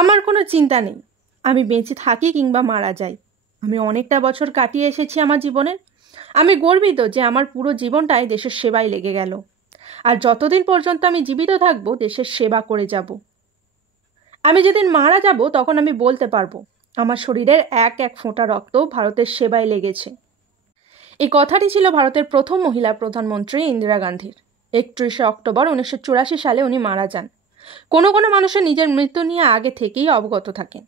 আমার কোনো চিন্তা নেই আমি বেঁচে থাকি কিংবা মারা যাই। আমি অনেকটা বছর কাটিয়ে এসেছি আমার জীবনের। আমি গর্বিত যে আমার পুরো জীবনটাই দেশের সেবায় লেগে গেল। আর যতদিন পর্যন্ত আমি জীবিত থাকবো দেশের সেবা করে যাব। আমি যেদিন মারা যাব তখন আমি বলতে পারবো আমার শরীরের এক এক ফোঁটা রক্ত ভারতের সেবায় লেগেছে। এই কথাটি ছিল ভারতের প্রথম মহিলা প্রধানমন্ত্রী ইন্দিরা গান্ধীর। 31শে অক্টোবর 1984 সালে উনি মারা যান। কোনো কোনো মানুষের নিজের মৃত্যু নিয়ে আগে থেকেই অবগত থাকেন।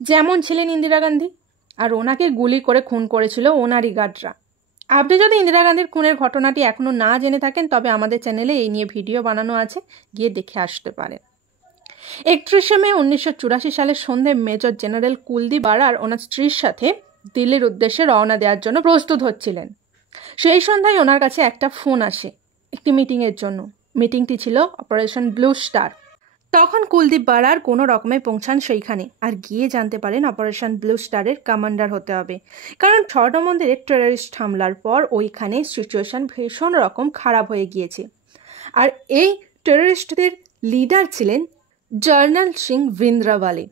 যেমন ছিলেন ইন্দিরা গান্ধী, আর ওনাকে গুলি করে খুন করেছিল ওনারই গার্ডরা। আপনি যদি ইন্দিরা গান্ধীর খুনের ঘটনাটি এখনো না জেনে থাকেন তবে আমাদের চ্যানেলে এই নিয়ে ভিডিও বানানো আছে, গিয়ে দেখে আসতে পারেন। 31শে মে 1984 সালের সন্ধ্যে মেজর জেনারেল কুলদীপ বারার ওনার স্ত্রীর সাথে দিল্লির উদ্দেশ্যে রওনা দেওয়ার জন্য প্রস্তুত হচ্ছিলেন। সেই সন্ধ্যায় ওনার কাছে একটা ফোন আসে একটি মিটিংয়ের জন্য। মিটিংটি ছিল অপারেশন ব্লু স্টার। তখন কুলদীপ বারার কোনো রকমে পৌঁছান সেইখানে, আর গিয়ে জানতে পারেন অপারেশন ব্লু স্টারের কমান্ডার হতে হবে। কারণ স্বর্ণ মন্দিরের টেররিস্ট হামলার পর ওইখানে সিচুয়েশন ভীষণ রকম খারাপ হয়ে গিয়েছে। আর এই টেররিস্টদের লিডার ছিলেন জর্নাল সিং ভিন্দ্রাওয়ালে।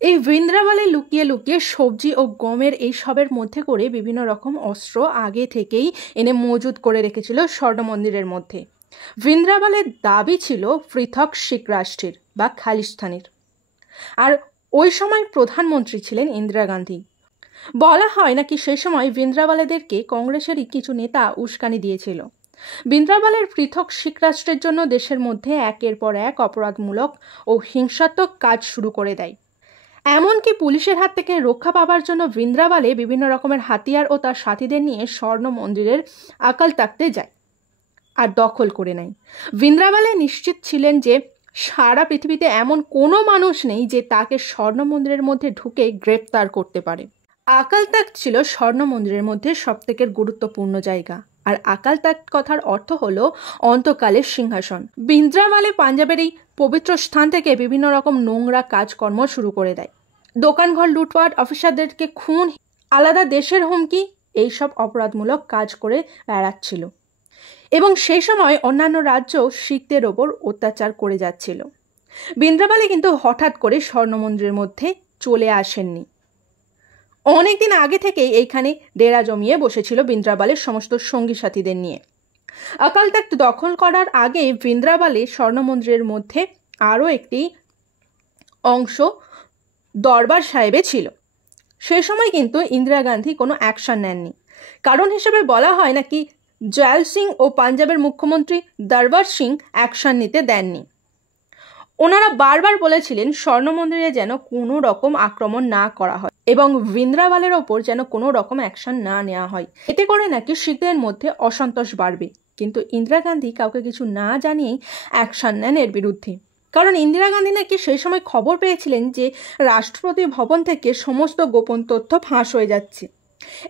এই ভিন্দ্রাওয়ালে লুকিয়ে লুকিয়ে সবজি ও গমের এই সবের মধ্যে করে বিভিন্ন রকম অস্ত্র আগে থেকেই এনে মজুদ করে রেখেছিল স্বর্ণ মন্দিরের মধ্যে। ভিন্দ্রাওয়ালের দাবি ছিল পৃথক শিখ রাষ্ট্রের বা খালিস্তানের। আর ওই সময় প্রধানমন্ত্রী ছিলেন ইন্দিরা গান্ধী। বলা হয় নাকি সেই সময় ভিন্দ্রাওয়ালেদেরকে কংগ্রেসেরই কিছু নেতা উস্কানি দিয়েছিল। ভিন্দ্রাওয়ালের পৃথক শিখ রাষ্ট্রের জন্য দেশের মধ্যে একের পর এক অপরাধমূলক ও হিংসাত্মক কাজ শুরু করে দেয়। এমনকি পুলিশের হাত থেকে রক্ষা পাবার জন্য ভিন্দ্রাওয়ালে বিভিন্ন রকমের হাতিয়ার ও তার সাথীদের নিয়ে স্বর্ণ মন্দিরের আকাল তাকতে যায় আর দখল করে নেয়। ভিন্দ্রাওয়ালে নিশ্চিত ছিলেন যে সারা পৃথিবীতে এমন কোনো মানুষ নেই যে তাকে স্বর্ণ মন্দিরের মধ্যে ঢুকে গ্রেপ্তার করতে পারে। আকাল তাক্ত ছিল স্বর্ণ মন্দিরের মধ্যে সবথেকে গুরুত্বপূর্ণ জায়গা। আর আকাল তাক্ত কথার অর্থ হলো অন্তকালের সিংহাসন। ভিন্দ্রাওয়ালে পাঞ্জাবের এই পবিত্র স্থান থেকে বিভিন্ন রকম নোংরা কাজকর্ম শুরু করে দেয়। দোকানঘর লুটপাট, অফিসারদেরকে খুন, আলাদা দেশের হুমকি, এইসব অপরাধমূলক কাজ করে বেড়াচ্ছিল। এবং সেই সময় অন্যান্য রাজ্য শিখদের ওপর অত্যাচার করে যাচ্ছিল। ভিন্দ্রাওয়ালে কিন্তু হঠাৎ করে স্বর্ণ মন্দিরের মধ্যে চলে আসেননি। অনেকদিন আগে থেকেই এইখানে ডেরা জমিয়ে বসেছিল ভিন্দ্রাওয়ালের সমস্ত সঙ্গী সাথীদের নিয়ে। আকাল তাক্ত দখল করার আগে ভিন্দ্রাওয়ালে স্বর্ণ মন্দিরের মধ্যে আরও একটি অংশ দরবার সাহেবে ছিল। সে সময় কিন্তু ইন্দিরা গান্ধী কোনো অ্যাকশন নেননি। কারণ হিসেবে বলা হয় নাকি জয়াল সিং ও পাঞ্জাবের মুখ্যমন্ত্রী দরবার সিং অ্যাকশন নিতে দেননি। ওনারা বারবার বলেছিলেন স্বর্ণ মন্দিরে যেন কোনো রকম আক্রমণ না করা হয় এবং ভিন্দ্রাওয়ালের ওপর যেন কোনো রকম অ্যাকশন না নেওয়া হয়। এতে করে নাকি শিখদের মধ্যে অসন্তোষ বাড়বে। কিন্তু ইন্দিরা গান্ধী কাউকে কিছু না জানিয়েই অ্যাকশন নেন এর বিরুদ্ধে। কারণ ইন্দিরা গান্ধী নাকি সেই সময় খবর পেয়েছিলেন যে রাষ্ট্রপতি ভবন থেকে সমস্ত গোপন তথ্য ফাঁস হয়ে যাচ্ছে।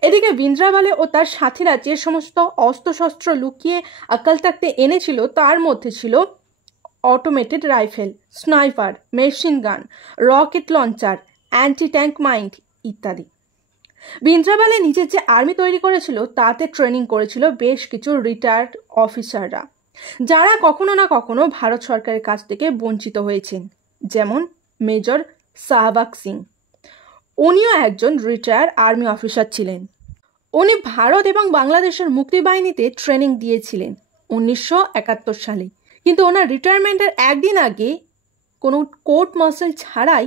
এদিকে ভিন্দ্রাওয়ালে ও তার সাথীরা যে সমস্ত অস্ত্রশস্ত্র লুকিয়ে আকাল তাক্তে এনেছিল তার মধ্যে ছিল automated rifle, sniper, machine gun, rocket launcher, anti tank mine ইত্যাদি। ভিন্দ্রাওয়ালে নিজের যে আর্মি তৈরি করেছিল তাতে ট্রেনিং করেছিল বেশ কিছু রিটায়ার্ড অফিসাররা, যারা কখনো না কখনো ভারত সরকারের কাছ থেকে বঞ্চিত হয়েছেন। যেমন মেজর শাহবাগ সিং, উনিও একজন রিটায়ার্ড আর্মি অফিসার ছিলেন। উনি ভারত এবং বাংলাদেশের মুক্তিবাহিনীতে ট্রেনিং দিয়েছিলেন 1971 সালে। কিন্তু ওনার রিটায়ারমেন্টের একদিন আগে কোনো কোর্ট মার্শাল ছাড়াই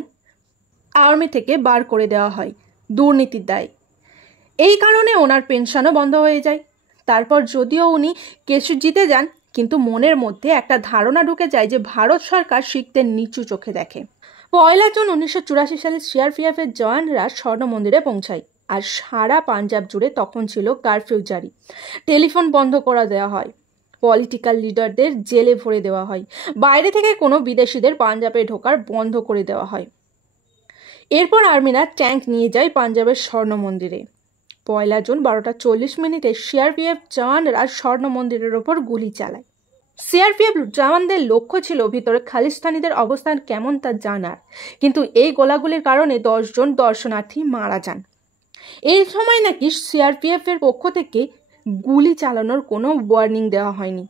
আর্মি থেকে বার করে দেওয়া হয় দুর্নীতির দায়ে। এই কারণে ওনার পেনশনও বন্ধ হয়ে যায়। তারপর যদিও উনি কেস জিতে যান, কিন্তু মনের মধ্যে একটা ধারণা ঢুকে যায় যে ভারত সরকার শিখদের নিচু চোখে দেখে। 1 জুন 1984 সালে সিআরপিএফের জওয়ানরা স্বর্ণ মন্দিরে পৌঁছায়। আর সারা পাঞ্জাব জুড়ে তখন ছিল কারফিউ জারি। টেলিফোন বন্ধ করে দেওয়া হয়, পলিটিক্যাল লিডারদের জেলে ভরে দেওয়া হয়, বাইরে থেকে কোনো বিদেশিদের পাঞ্জাবে ঢোকার বন্ধ করে দেওয়া হয়। এরপর আর্মিরা ট্যাঙ্ক নিয়ে যায় পাঞ্জাবের স্বর্ণ মন্দিরে। 1 জুন 12:40 সিআরপিএফ জওয়ানরা স্বর্ণ মন্দিরের ওপর গুলি চালায়। সিআরপিএফ জওয়ানদের লক্ষ্য ছিল ভিতরে খালিস্তানিদের অবস্থান কেমন তা জানার, কিন্তু এই গোলাগুলির কারণে 10 জন দর্শনার্থী মারা যান। এই সময় নাকি সিআরপিএফ এর পক্ষ থেকে গুলি চালানোর কোনো ওয়ার্নিং দেওয়া হয়নি।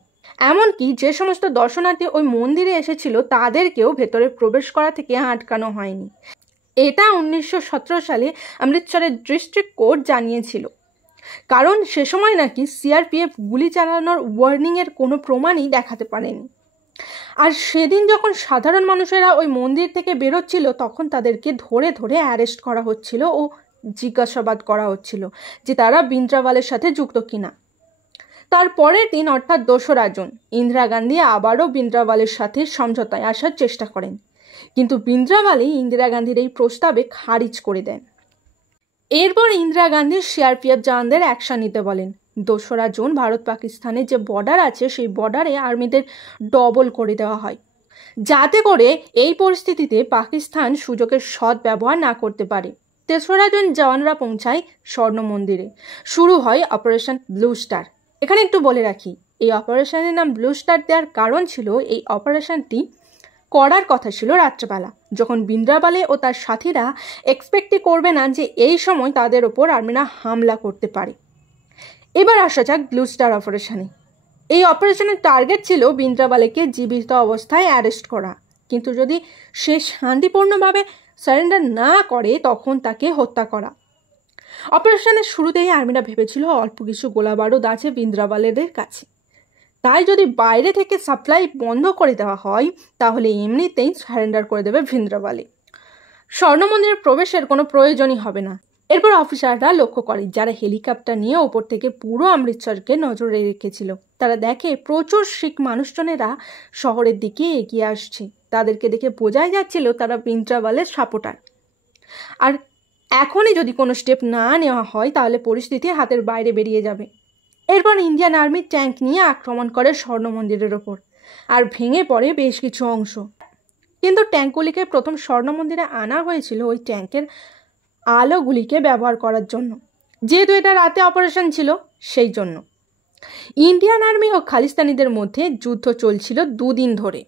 এমনকি যে সমস্ত দর্শনার্থী ওই মন্দিরে এসেছিল তাদেরকেও ভেতরে প্রবেশ করা থেকে আটকানো হয়নি। এটা 1917 সালে অমৃতসরের ডিস্ট্রিক্ট কোর্ট জানিয়েছিল, কারণ সে সময় নাকি সিআরপিএফ গুলি চালানোর ওয়ার্নিংয়ের কোনো প্রমাণই দেখাতে পারেনি। আর সেদিন যখন সাধারণ মানুষেরা ওই মন্দির থেকে বেরোচ্ছিল তখন তাদেরকে ধরে ধরে অ্যারেস্ট করা হচ্ছিল ও জিজ্ঞাসাবাদ করা হচ্ছিল যে তারা ভিন্দ্রাওয়ালের সাথে যুক্ত কিনা। তার পরের দিন অর্থাৎ 2রা জুন ইন্দিরা গান্ধী আবারও ভিন্দ্রাওয়ালের সাথে সমঝোতায় আসার চেষ্টা করেন, কিন্তু ভিন্দ্রাওয়ালে ইন্দিরা গান্ধীর এই প্রস্তাবে খারিজ করে দেন। এরপর ইন্দিরা গান্ধী সিআরপিএফ জওয়ানদের অ্যাকশন নিতে বলেন। 2রা জুন ভারত পাকিস্তানের যে বর্ডার আছে সেই বর্ডারে আর্মিদের ডবল করে দেওয়া হয়, যাতে করে এই পরিস্থিতিতে পাকিস্তান সুযোগের সৎ ব্যবহার না করতে পারে। 3রা জুন জওয়ানরা পৌঁছায় স্বর্ণ মন্দিরে। শুরু হয় অপারেশন ব্লু স্টার। এখানে একটু বলে রাখি, এই অপারেশনের নাম ব্লু স্টার দেওয়ার কারণ ছিল এই অপারেশনটি করার কথা ছিল রাত্রেবেলা, যখন ভিন্দ্রাওয়ালে ও তার সাথীরা এক্সপেক্টই করবে না যে এই সময় তাদের ওপর আর্মিরা হামলা করতে পারে। এবার আসা যাক ব্লু স্টার অপারেশনে। এই অপারেশনের টার্গেট ছিল ভিন্দ্রাওয়ালেকে জীবিত অবস্থায় অ্যারেস্ট করা, কিন্তু যদি সে শান্তিপূর্ণভাবে সারেন্ডার না করে তখন তাকে হত্যা করা। অপারেশনের শুরুতেই আর্মিরা ভেবেছিল অল্প কিছু গোলাবারুদ আছে ভিন্দ্রাওয়ালেদের কাছে, তাই যদি বাইরে থেকে সাপ্লাই বন্ধ করে দেওয়া হয় তাহলে এমনিতেই সারেন্ডার করে দেবে ভিন্দ্রাওয়ালে। স্বর্ণ মন্দিরে প্রবেশের কোনো প্রয়োজনই হবে না। এরপর অফিসাররা লক্ষ্য করে যারা হেলিকপ্টার নিয়ে ওপর থেকে পুরো অমৃতসরকে নজরে রেখেছিল, তারা দেখে প্রচুর শিখ মানুষজনেরা শহরের দিকে এগিয়ে আসছে। তাদেরকে দেখে বোঝাই যাচ্ছিল তারা ভিন্দ্রাওয়ালের সাপোর্টার। আর এখনই যদি কোনো স্টেপ না নেওয়া হয় তাহলে পরিস্থিতি হাতের বাইরে বেরিয়ে যাবে। এরপর ইন্ডিয়ান আর্মি ট্যাঙ্ক নিয়ে আক্রমণ করে স্বর্ণ মন্দিরের ওপর, আর ভেঙে পড়ে বেশ কিছু অংশ। কিন্তু ট্যাঙ্কগুলিকে প্রথম স্বর্ণ মন্দিরে আনা হয়েছিল ওই ট্যাঙ্কের আলোগুলিকে ব্যবহার করার জন্য, যেহেতু এটা রাতে অপারেশন ছিল সেই জন্য। ইন্ডিয়ান আর্মি ও খালিস্তানিদের মধ্যে যুদ্ধ চলছিল 2 দিন ধরে।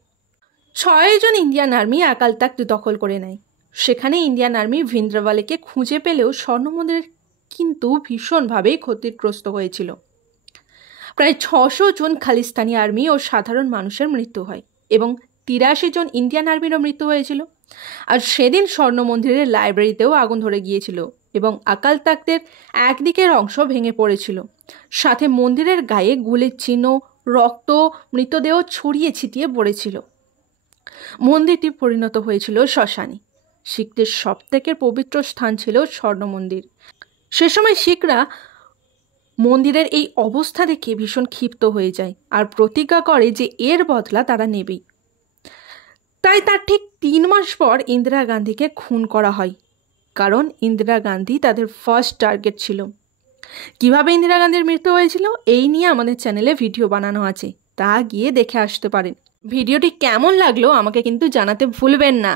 6 জন ইন্ডিয়ান আর্মি আকাল তাক্ত দখল করে নেয়। সেখানে ইন্ডিয়ান আর্মি ভিন্দ্রাওয়ালেকে খুঁজে পেলেও স্বর্ণ মন্দির কিন্তু ভীষণভাবেই ক্ষতিগ্রস্ত হয়েছিল। প্রায় 600 জন খালিস্তানি আর্মি ও সাধারণ মানুষের মৃত্যু হয় এবং 83 জন ইন্ডিয়ান আর্মিরও মৃত্যু হয়েছিল। আর সেদিন স্বর্ণ মন্দিরের লাইব্রেরিতেও আগুন ধরে গিয়েছিল এবং আকাল তাক্তের একদিকের অংশ ভেঙে পড়েছিল। সাথে মন্দিরের গায়ে গুলির চিহ্ন, রক্ত, মৃতদেহ ছড়িয়ে ছিটিয়ে পড়েছিল। মন্দিরটি পরিণত হয়েছিল শ্মশানে। শিখদের সবথেকে পবিত্র স্থান ছিল স্বর্ণ মন্দির। সে সময় শিখরা মন্দিরের এই অবস্থা দেখে ভীষণ ক্ষিপ্ত হয়ে যায় আর প্রতিজ্ঞা করে যে এর বদলা তারা নেবেই। তাই তার ঠিক 3 মাস পর ইন্দিরা গান্ধীকে খুন করা হয়, কারণ ইন্দিরা গান্ধী তাদের ফার্স্ট টার্গেট ছিল। কিভাবে ইন্দিরা গান্ধীর মৃত্যু হয়েছিল এই নিয়ে আমাদের চ্যানেলে ভিডিও বানানো আছে, তা গিয়ে দেখে আসতে পারেন। ভিডিওটি কেমন লাগলো আমাকে কিন্তু জানাতে ভুলবেন না।